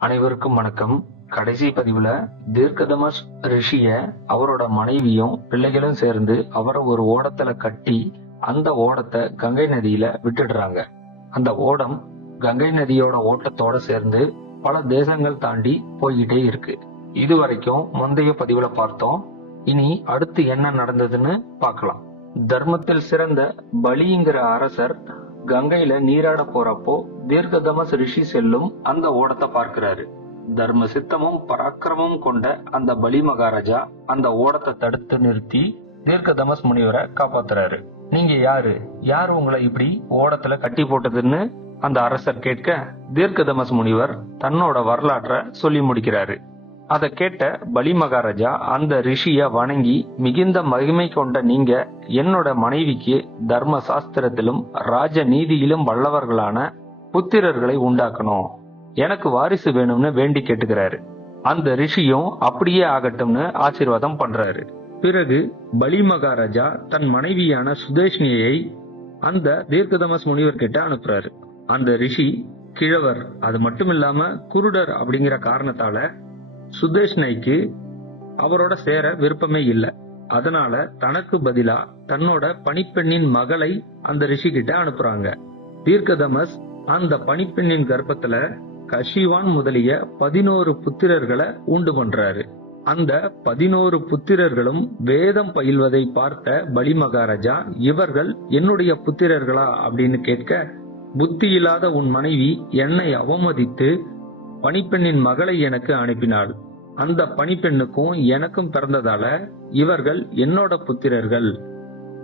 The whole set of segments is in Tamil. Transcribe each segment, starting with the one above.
அனைவருக்கும் வணக்கம். கடைசி பதிவுல தீர்க்கதமஸ் ரிஷிய அவரோட மனைவியும் பிள்ளைகளும் சேர்ந்து அவரை ஒரு ஓடத்துல கட்டி அந்த ஓடத்தை கங்கை நதியில விட்டுடுறாங்க. அந்த ஓடம் கங்கை நதியோட ஓட்டத்தோட சேர்ந்து பல தேசங்கள் தாண்டி போய்கிட்டே இருக்கு. இதுவரைக்கும் முந்தைய பதிவுல பார்த்தோம். இனி அடுத்து என்ன நடந்ததுன்னு பார்க்கலாம். தர்மத்தில் சிறந்த பலிங்கிற அரசர் கங்கையில நீராட போறப்போ தீர்க்கதமஸ் ரிஷி செல்லும் அந்த ஓடத்தை பார்க்கிறாரு. தர்ம சித்தமும் பராக்கிரமும் கொண்ட அந்த பலி மகாராஜா அந்த ஓடத்தை தடுத்து நிறுத்தி தீர்க்கதமஸ் முனிவரை காப்பாத்துறாரு. நீங்க யாரு உங்களை இப்படி ஓடத்துல கட்டி போட்டதுன்னு அந்த அரசர் கேட்க, தீர்க்கதமஸ் முனிவர் தன்னோட வரலாற்றை சொல்லி முடிக்கிறாரு. அதை கேட்ட பலி மகாராஜா அந்த ரிஷிய வணங்கி, மிகுந்த மகிமை கொண்ட நீங்க என்னோட மனைவிக்கு தர்ம சாஸ்திரத்திலும் ராஜ நீதியிலும் வல்லவர்களான புத்திரர்களை உண்டாக்கணும், எனக்கு வாரிசு வேணும்னு வேண்டி கேட்டுக்கிறாரு. அந்த ரிஷியும் அப்படியே ஆகட்டும்னு ஆசீர்வாதம் பண்றாரு. பிறகு பலி மகாராஜா தன் மனைவியான சுதேஷ்ணியை அந்த தீர்க்கதமஸ் முனிவர் கிட்ட அனுப்புறாரு. அந்த ரிஷி கிழவர், அது மட்டும் இல்லாம குருடர் அப்படிங்கிற காரணத்தால சுதேஷ்ணைக்கு அவரோட சேர விருப்பமே இல்லை. அதனால தனக்கு பதிலா தன்னோட பணிப்பெண்ணின் மகளை அந்த ரிஷி கிட்ட அனுப்புறாங்க. தீர்க்கதமஸ் அந்த பணிப்பெண்ணின் கர்ப்பத்துல கஷிவான் முதலிய 11 புத்திரர்களை உண்டு பண்றாரு. அந்த 11 புத்திரர்களும் வேதம் பயில்வதை பார்த்த பலி மகாராஜா, இவர்கள் என்னுடைய புத்திரர்களா அப்படின்னு கேட்க, புத்தி இல்லாத உன் மனைவி என்னை அவமதித்து பணிப்பெண்ணின் மகளை எனக்கு அனுப்பினாள். அந்த பணிப்பெண்ணுக்கும் எனக்கும் பிறந்ததால இவர்கள் என்னோட புத்திரர்கள்,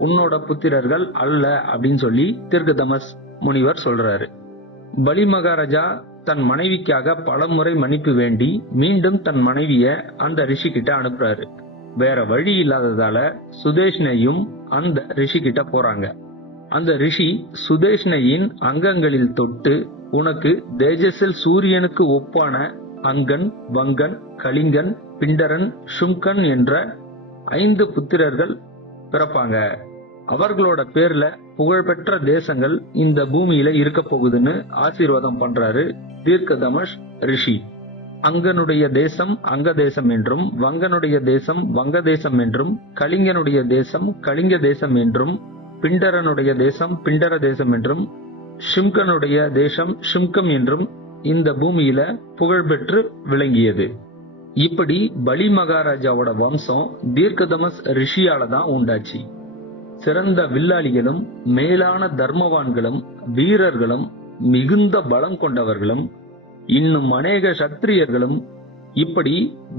உன்னோட புத்திரர்கள் அல்ல அப்படின்னு சொல்லி தீர்க்கதமஸ் முனிவர் சொல்றாரு. பலி மகாராஜா தன் மனைவிக்காக பல முறை மன்னிப்பு வேண்டி மீண்டும் தன் மனைவிய அந்த ரிஷி கிட்ட அனுப்புறாரு. வேற வழி இல்லாததால சுதேஷ்ணையும் அந்த ரிஷி கிட்ட போறாங்க. அந்த ரிஷி சுதேஷ்ணையின் அங்கங்களில் தொட்டு, உனக்கு தேஜஸில் சூரியனுக்கு ஒப்பான அங்கன், வங்கன், கலிங்கன், பிண்டரன், சுங்கன் என்ற 5 புத்திரர்கள் பிறப்பாங்க. அவர்களோட பேர்ல புகழ்பெற்ற தேசங்கள் இந்த பூமியில இருக்க போகுதுன்னு ஆசீர்வாதம் பண்றாரு தீர்க்கதமஸ் ரிஷி. அங்கனுடைய தேசம் அங்க தேசம் என்றும், வங்கனுடைய தேசம் வங்க தேசம் என்றும், கலிங்கனுடைய தேசம் கலிங்க தேசம் என்றும், பிண்டரனுடைய தேசம் பிண்டர தேசம் என்றும், ஷிம்கனுடைய தேசம் ஷிம்கம் என்றும் இந்த பூமியில புகழ்பெற்று விளங்கியது. இப்படி பலி மகாராஜாவோட வம்சம் தீர்க்கதமஸ் ரிஷியால தான் உண்டாச்சு. சிறந்த வில்லாளிகளும் மேலான தர்மவான்களும் வீரர்களும் மிகுந்த பலம் கொண்டவர்களும் இன்னும் அநேக சத்திரியர்களும் இப்படி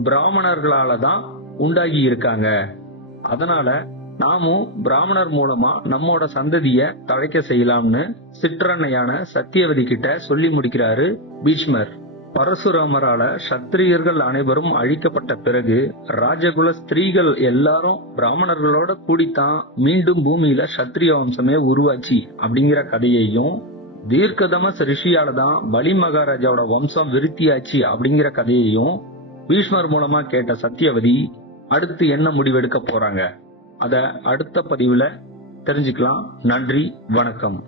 பிராமணர்களால தான் உண்டாகி இருக்காங்க. அதனால நாமும் பிராமணர் மூலமா நம்மோட சந்ததிய தழைக்க செய்யலாம்னு சிற்றன்னையான சத்தியவதி கிட்ட சொல்லி முடிக்கிறாரு பீஷ்மர். பரசுராமரால சத்திரியர்கள் அனைவரும் அழிக்கப்பட்ட பிறகு ராஜகுல ஸ்திரீகள் எல்லாரும் பிராமணர்களோட கூடித்தான் மீண்டும் பூமியில சத்திரிய வம்சமே உருவாச்சு அப்படிங்கிற கதையையும், தீர்க்கதமஸ் ரிஷியால தான் பலி மகாராஜாவோட வம்சம் விருத்தியாச்சு அப்படிங்கிற கதையையும் பீஷ்மர் மூலமா கேட்ட சத்தியவதி அடுத்து என்ன முடிவெடுக்க போறாங்க, அத அடுத்த பதிவுல தெரிஞ்சுக்கலாம். நன்றி, வணக்கம்.